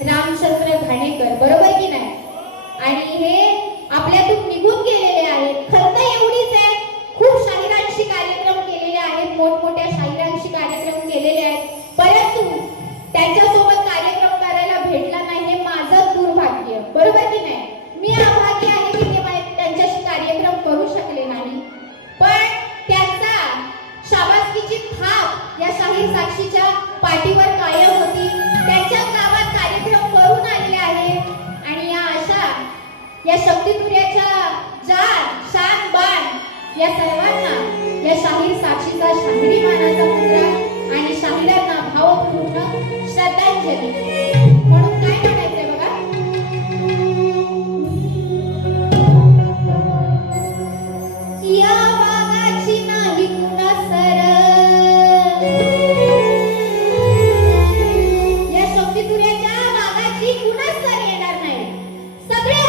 रामचंद्र घाणेकर, बरोबर की नाही? आणि हे आपल्यातून निघून गेलेले आहेत. खरं तर एवढीच आहे, खूप शाहिरांशी कार्यक्रम केलेले आहेत, मोठमोठ्या शाहिरांशी कार्यक्रम केलेले आहेत, परंतु त्यांच्यासोबत कार्यक्रम करायला भेटला नाही हे माझं दुर्भाग्य, बरोबर की नाही? मी अभागी आहे की त्यांच्याशी कार्यक्रम करू शकले नाही, पण त्यांचा शाबासकीची थाप या शाहीर साक्षीच्या पाठीवर कायम होती. त्यांच्या गावात कार्यक्रम करून आलेले आहेत आणि या अशा या शक्तितुर्याच्या शान बाण या सर्वांना या शाहीर साक्षीचा शाहिरी मानाचा मुद्रा आणि शाहिरांना भावपूर्ण श्रद्धांजली म्हणून काय म्हणायचंय बघा. या वाघाची नाही कुणा सर, या शक्तितुर्याच्या वाघाची कुणाच सर येणार नाही. सगळे